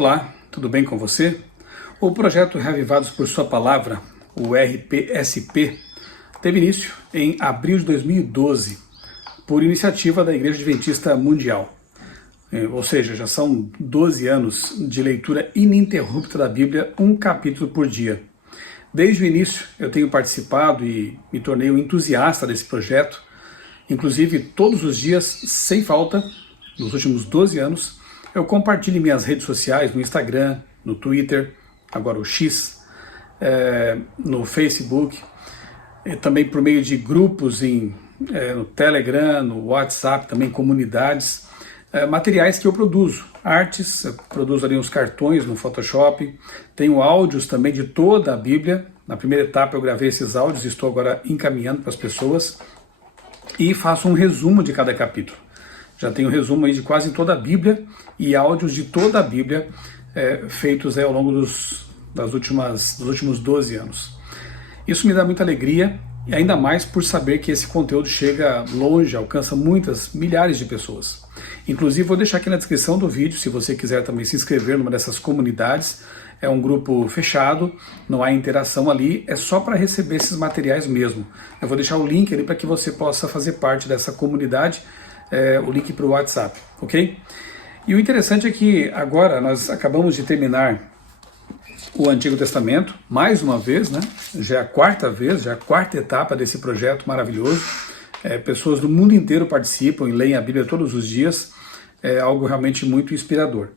Olá, tudo bem com você? O projeto Reavivados por Sua Palavra, o RPSP, teve início em abril de 2012, por iniciativa da Igreja Adventista Mundial. Ou seja, já são 12 anos de leitura ininterrupta da Bíblia, um capítulo por dia. Desde o início eu tenho participado e me tornei um entusiasta desse projeto, inclusive todos os dias, sem falta, nos últimos 12 anos, eu compartilho em minhas redes sociais, no Instagram, no Twitter, agora o X, no Facebook, também por meio de grupos no Telegram, no WhatsApp, também comunidades, materiais que eu produzo, artes, eu produzo ali uns cartões no Photoshop, tenho áudios também de toda a Bíblia. Na primeira etapa eu gravei esses áudios, estou agora encaminhando para as pessoas e faço um resumo de cada capítulo. Já tenho um resumo aí de quase toda a Bíblia e áudios de toda a Bíblia feitos ao longo dos últimos 12 anos. Isso me dá muita alegria, e ainda mais por saber que esse conteúdo chega longe, alcança muitas, milhares de pessoas. Inclusive vou deixar aqui na descrição do vídeo, se você quiser também se inscrever numa dessas comunidades. É um grupo fechado, não há interação ali, é só para receber esses materiais mesmo. Eu vou deixar o link ali para que você possa fazer parte dessa comunidade, o link para o WhatsApp, ok? E o interessante é que agora nós acabamos de terminar o Antigo Testamento, mais uma vez, né? Já é a quarta vez, já é a quarta etapa desse projeto maravilhoso. Pessoas do mundo inteiro participam e leem a Bíblia todos os dias, é algo realmente muito inspirador.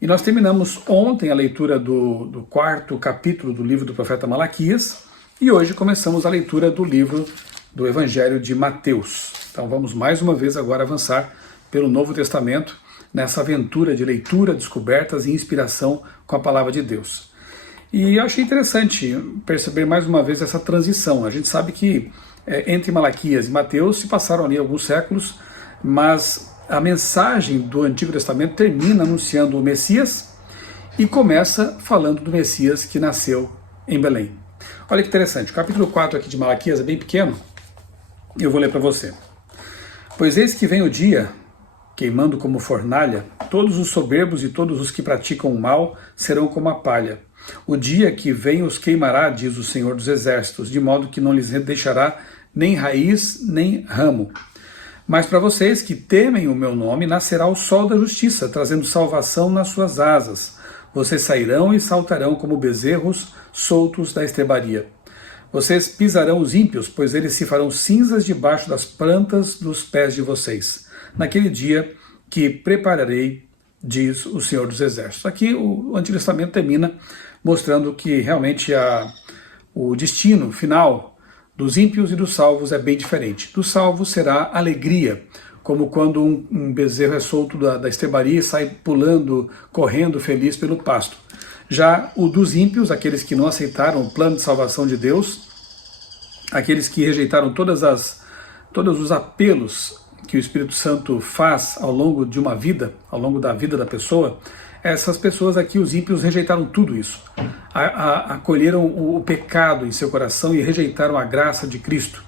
E nós terminamos ontem a leitura do quarto capítulo do livro do profeta Malaquias, e hoje começamos a leitura do livro do Evangelho de Mateus. Então vamos mais uma vez agora avançar pelo Novo Testamento, nessa aventura de leitura, descobertas e inspiração com a Palavra de Deus. E eu achei interessante perceber mais uma vez essa transição. A gente sabe que entre Malaquias e Mateus se passaram ali alguns séculos, mas a mensagem do Antigo Testamento termina anunciando o Messias e começa falando do Messias que nasceu em Belém. Olha que interessante, o capítulo 4 aqui de Malaquias é bem pequeno, eu vou ler para você. Pois eis que vem o dia, queimando como fornalha, todos os soberbos e todos os que praticam o mal serão como a palha. O dia que vem os queimará, diz o Senhor dos Exércitos, de modo que não lhes deixará nem raiz nem ramo. Mas para vocês que temem o meu nome, nascerá o sol da justiça, trazendo salvação nas suas asas. Vocês sairão e saltarão como bezerros soltos da estrebaria. Vocês pisarão os ímpios, pois eles se farão cinzas debaixo das plantas dos pés de vocês. Naquele dia que prepararei, diz o Senhor dos Exércitos. Aqui o Antigo Testamento termina mostrando que realmente o destino final dos ímpios e dos salvos é bem diferente. Dos salvos será alegria, como quando um bezerro é solto da estrebaria e sai pulando, correndo feliz pelo pasto. Já o dos ímpios, aqueles que não aceitaram o plano de salvação de Deus, aqueles que rejeitaram todos os apelos que o Espírito Santo faz ao longo de uma vida, ao longo da vida da pessoa, essas pessoas aqui, os ímpios, rejeitaram tudo isso. Acolheram o pecado em seu coração e rejeitaram a graça de Cristo.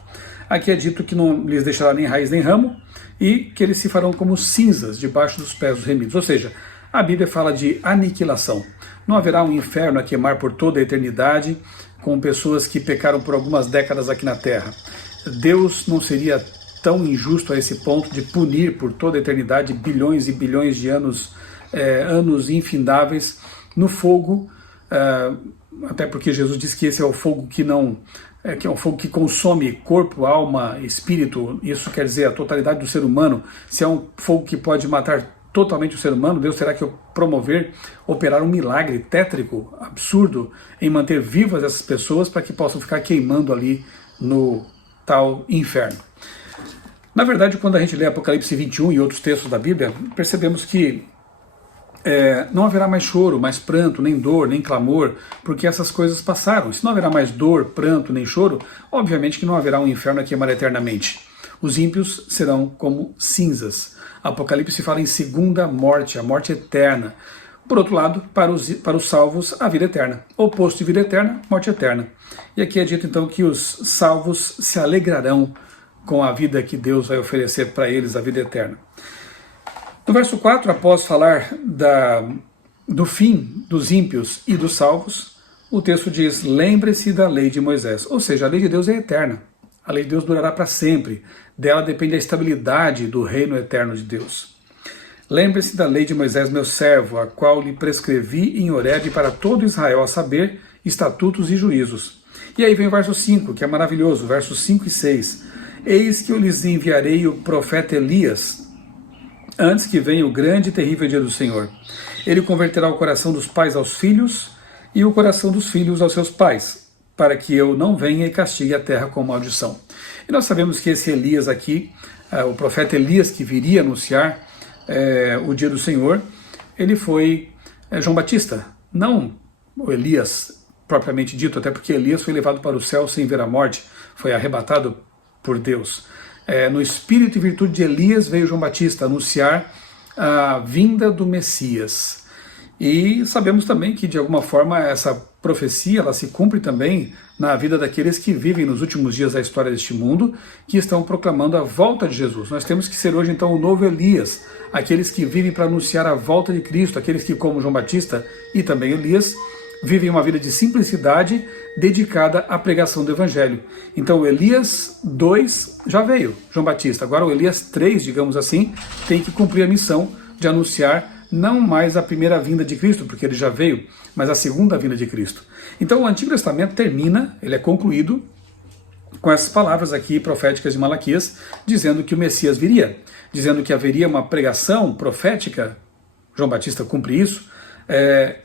Aqui é dito que não lhes deixará nem raiz nem ramo e que eles se farão como cinzas debaixo dos pés dos remidos. Ou seja, a Bíblia fala de aniquilação. Não haverá um inferno a queimar por toda a eternidade com pessoas que pecaram por algumas décadas aqui na Terra. Deus não seria tão injusto a esse ponto de punir por toda a eternidade bilhões e bilhões de anos, anos infindáveis no fogo, até porque Jesus disse que esse é o fogo que é um fogo que consome corpo, alma, espírito. Isso quer dizer a totalidade do ser humano. Se é um fogo que pode matar totalmente o ser humano, Deus terá que operar um milagre tétrico, absurdo, em manter vivas essas pessoas para que possam ficar queimando ali no tal inferno. Na verdade, quando a gente lê Apocalipse 21 e outros textos da Bíblia, percebemos que não haverá mais choro, mais pranto, nem dor, nem clamor, porque essas coisas passaram. Se não haverá mais dor, pranto, nem choro, obviamente que não haverá um inferno a queimar eternamente. Os ímpios serão como cinzas. Apocalipse fala em segunda morte, a morte eterna. Por outro lado, para os salvos, a vida eterna. Oposto de vida eterna, morte eterna. E aqui é dito então que os salvos se alegrarão com a vida que Deus vai oferecer para eles, a vida eterna. No verso 4, após falar do fim dos ímpios e dos salvos, o texto diz: lembre-se da lei de Moisés. Ou seja, a lei de Deus é eterna. A lei de Deus durará para sempre. Dela depende a estabilidade do reino eterno de Deus. Lembre-se da lei de Moisés, meu servo, a qual lhe prescrevi em Horebe para todo Israel, a saber, estatutos e juízos. E aí vem o verso 5, que é maravilhoso, versos 5 e 6. Eis que eu lhes enviarei o profeta Elias, antes que venha o grande e terrível dia do Senhor. Ele converterá o coração dos pais aos filhos e o coração dos filhos aos seus pais, para que eu não venha e castigue a terra com maldição. E nós sabemos que esse Elias aqui, o profeta Elias que viria anunciar o dia do Senhor, ele foi João Batista, não o Elias propriamente dito, até porque Elias foi levado para o céu sem ver a morte, foi arrebatado por Deus. No espírito e virtude de Elias veio João Batista anunciar a vinda do Messias. E sabemos também que, de alguma forma, essa profecia ela se cumpre também na vida daqueles que vivem nos últimos dias da história deste mundo, que estão proclamando a volta de Jesus. Nós temos que ser hoje, então, o novo Elias, aqueles que vivem para anunciar a volta de Cristo, aqueles que, como João Batista e também Elias, vivem uma vida de simplicidade dedicada à pregação do Evangelho. Então, o Elias 2 já veio, João Batista. Agora, o Elias 3, digamos assim, tem que cumprir a missão de anunciar não mais a primeira vinda de Cristo, porque ele já veio, mas a segunda vinda de Cristo. Então, o Antigo Testamento termina, ele é concluído com essas palavras aqui proféticas de Malaquias, dizendo que o Messias viria, dizendo que haveria uma pregação profética, João Batista cumpre isso,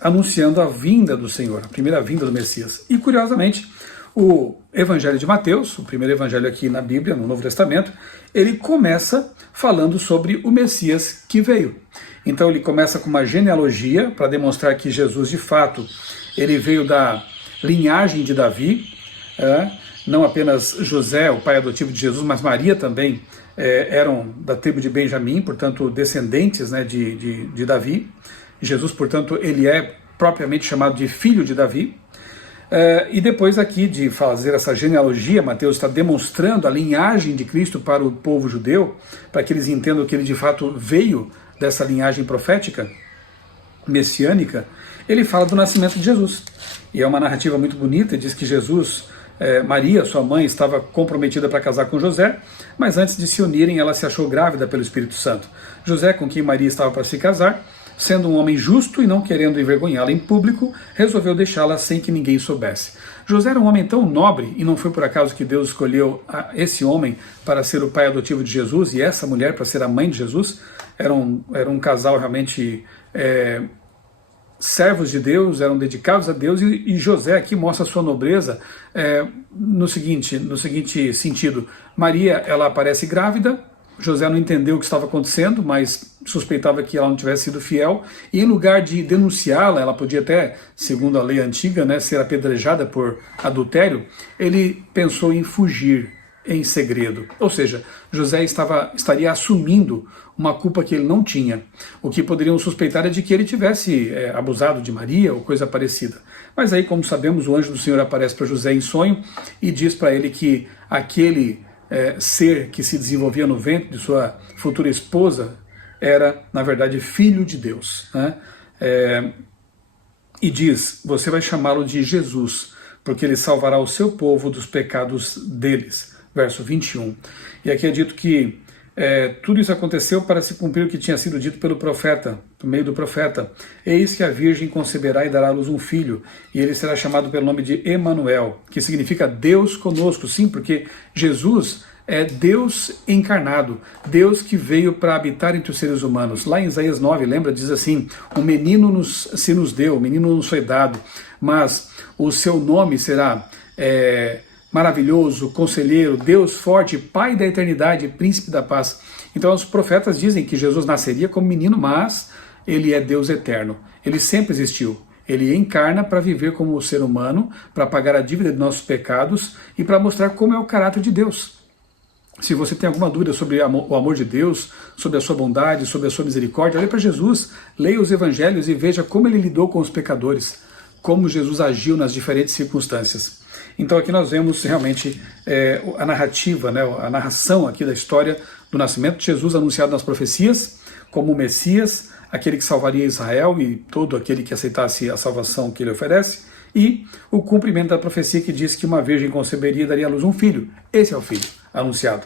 anunciando a vinda do Senhor, a primeira vinda do Messias. E, curiosamente, o Evangelho de Mateus, o primeiro evangelho aqui na Bíblia, no Novo Testamento, ele começa falando sobre o Messias que veio. Então ele começa com uma genealogia para demonstrar que Jesus, de fato, ele veio da linhagem de Davi, não apenas José, o pai adotivo de Jesus, mas Maria também eram da tribo de Benjamim, portanto descendentes, né, de Davi. Jesus, portanto, ele é propriamente chamado de filho de Davi. E depois aqui de fazer essa genealogia, Mateus está demonstrando a linhagem de Cristo para o povo judeu, para que eles entendam que ele de fato veio dessa linhagem profética, messiânica. Ele fala do nascimento de Jesus. E é uma narrativa muito bonita, diz que Jesus, Maria, sua mãe, estava comprometida para casar com José, mas antes de se unirem, ela se achou grávida pelo Espírito Santo. José, com quem Maria estava para se casar, sendo um homem justo e não querendo envergonhá-la em público, resolveu deixá-la sem que ninguém soubesse. José era um homem tão nobre, e não foi por acaso que Deus escolheu esse homem para ser o pai adotivo de Jesus e essa mulher para ser a mãe de Jesus. Era um casal realmente servos de Deus, eram dedicados a Deus, e José aqui mostra a sua nobreza no seguinte sentido. Maria, ela aparece grávida, José não entendeu o que estava acontecendo, mas suspeitava que ela não tivesse sido fiel, e em lugar de denunciá-la, ela podia até, segundo a lei antiga, né, ser apedrejada por adultério, ele pensou em fugir em segredo. Ou seja, José estaria assumindo uma culpa que ele não tinha. O que poderiam suspeitar é de que ele tivesse abusado de Maria ou coisa parecida. Mas aí, como sabemos, o anjo do Senhor aparece para José em sonho e diz para ele que aquele ser que se desenvolvia no ventre de sua futura esposa era, na verdade, filho de Deus, né? E diz: você vai chamá-lo de Jesus, porque ele salvará o seu povo dos pecados deles. Verso 21. E aqui é dito que tudo isso aconteceu para se cumprir o que tinha sido dito pelo profeta, por meio do profeta. Eis que a virgem conceberá e dará à luz um filho, e ele será chamado pelo nome de Emanuel, que significa Deus conosco. Sim, porque Jesus é Deus encarnado, Deus que veio para habitar entre os seres humanos. Lá em Isaías 9, lembra? Diz assim: um menino se nos deu, um menino nos foi dado, mas o seu nome será maravilhoso, conselheiro, Deus forte, Pai da eternidade, príncipe da paz. Então os profetas dizem que Jesus nasceria como menino, mas ele é Deus eterno. Ele sempre existiu. Ele encarna para viver como ser humano, para pagar a dívida de nossos pecados e para mostrar como é o caráter de Deus. Se você tem alguma dúvida sobre o amor de Deus, sobre a sua bondade, sobre a sua misericórdia, olhe para Jesus, leia os evangelhos e veja como ele lidou com os pecadores, como Jesus agiu nas diferentes circunstâncias. Então aqui nós vemos realmente a narrativa, né, a narração aqui da história do nascimento de Jesus anunciado nas profecias como o Messias, aquele que salvaria Israel e todo aquele que aceitasse a salvação que ele oferece, e o cumprimento da profecia que diz que uma virgem conceberia e daria à luz um filho. Esse é o filho anunciado.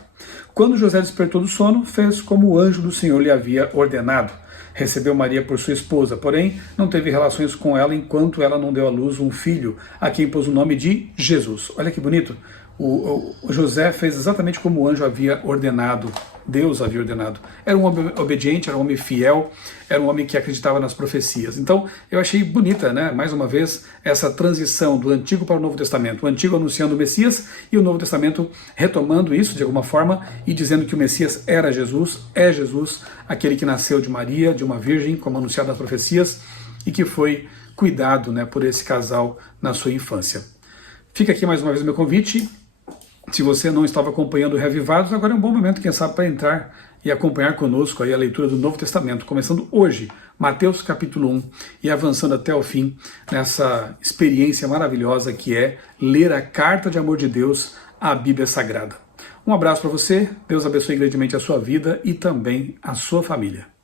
Quando José despertou do sono, fez como o anjo do Senhor lhe havia ordenado. Recebeu Maria por sua esposa, porém não teve relações com ela enquanto ela não deu à luz um filho, a quem pôs o nome de Jesus. Olha que bonito. O José fez exatamente como o anjo havia ordenado, Deus havia ordenado. Era um homem obediente, era um homem fiel, era um homem que acreditava nas profecias. Então, eu achei bonita, né, mais uma vez, essa transição do Antigo para o Novo Testamento. O Antigo anunciando o Messias e o Novo Testamento retomando isso de alguma forma e dizendo que o Messias era Jesus, é Jesus, aquele que nasceu de Maria, de uma virgem, como anunciado nas profecias, e que foi cuidado, né, por esse casal na sua infância. Fica aqui mais uma vez o meu convite. Se você não estava acompanhando o Revivados, agora é um bom momento, quem sabe, para entrar e acompanhar conosco aí a leitura do Novo Testamento, começando hoje, Mateus capítulo 1, e avançando até o fim nessa experiência maravilhosa que é ler a carta de amor de Deus, a Bíblia Sagrada. Um abraço para você, Deus abençoe grandemente a sua vida e também a sua família.